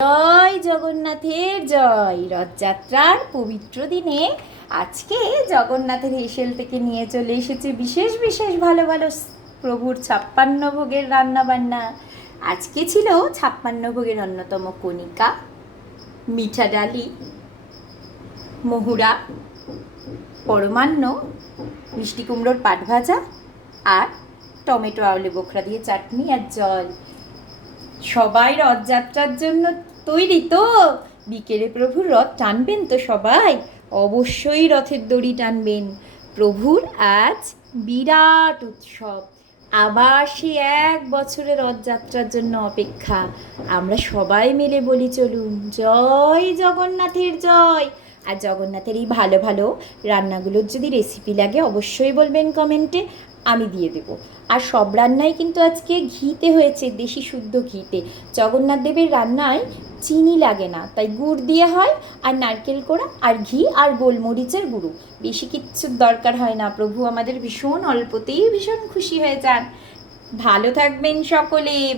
জয় জগন্নাথের জয়। রথযাত্রার পবিত্র দিনে আজকে জগন্নাথের হেসেল থেকে নিয়ে চলে এসেছে বিশেষ বিশেষ ভালো ভালো প্রভুর 56 ভোগের রান্নাবান্না। আজকে ছিল 56 ভোগের অন্যতম কণিকা, মিঠা ডালি, মহুরা, পরমান্ন, মিষ্টি কুমড়োর পাট ভাজা আর টমেটো আলু বোখরা দিয়ে চাটনি আর জল। সবাই রথযাত্রার জন্য তৈরি তো? বিকেলে প্রভুর রথ টানবেন তো সবাই? অবশ্যই রথের দড়ি টানবেন। প্রভুর আজ বিরাট উৎসব, আবার সে 1 বছরের রথযাত্রার জন্য অপেক্ষা। আমরা সবাই মিলে বলি চলুন জয় জগন্নাথের জয়। আর জগন্নাথের এই ভালো ভালো রান্নাগুলোর যদি রেসিপি লাগে অবশ্যই বলবেন কমেন্টে, আমি দিয়ে দেবো। আর সব রান্নাই কিন্তু আজকে ঘিতে হয়েছে, দেশি শুদ্ধ ঘিতে। জগন্নাথ দেবের রান্নায় চিনি লাগে না, তাই গুড় দিয়ে হয়, আর নারকেল কোড়া আর ঘি আর গোলমরিচের গুঁড়ো, বেশি কিচ্ছুর দরকার হয় না। প্রভু আমাদের ভীষণ অল্পতেই ভীষণ খুশি হয়ে যান। ভালো থাকবেন সকলে।